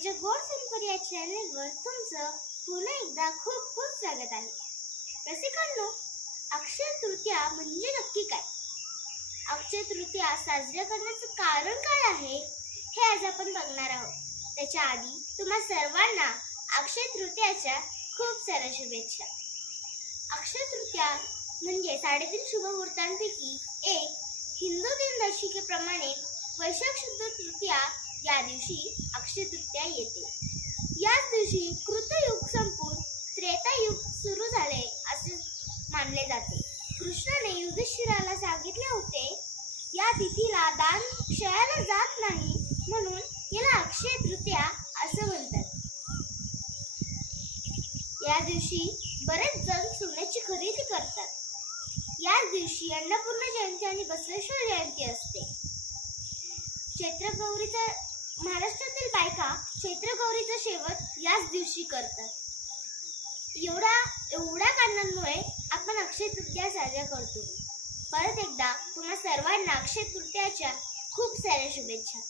माझ्या गोड संपरी या चॅनलवर तुमचं पुन्हा एकदा खूप खूप स्वागत आहे. रसिकांनो, अक्षय तृतीया म्हणजे नक्की काय? अक्षय तृतीया साजरा करण्याचं कारण काय आहे हे आज आपण बघणार आहोत. त्याच्या आधी तुम्हा सर्वांना अक्षय तृतीयाच्या खूप साऱ्या शुभेच्छा. अक्षय तृतीया म्हणजे 3.5 शुभमुहूर्तांपैकी एक. हिंदू दिनदर्शिकेप्रमाणे वैशाख शुद्ध तृतीया या दिवशी अक्षय तृतीया येते. याच दिवशी कृतयुग संपून त्रेतायुग सुरू झाले असे मानले जाते. कृष्णाने युधिष्ठिराला सांगितले होते, या तिथीला दान क्षयाला जात नाही, म्हणून याला अक्षय तृतीया असं म्हणतात. या दिवशी बरेच जण सोन्याची खरेदी करतात. याच दिवशी अन्नपूर्णा जयंती आणि बसवेश्वर जयंती असते. चैत्रगौरीचा महाराष्ट्रातील बायका चैत्रगौरीचा शेवट याच दिवशी करतात. एवढ्या कारणांमुळे आपण अक्षय तृतीया साजरा करतो. परत एकदा तुम्हा सर्वांना अक्षय तृतीयाच्या खूप साऱ्या शुभेच्छा.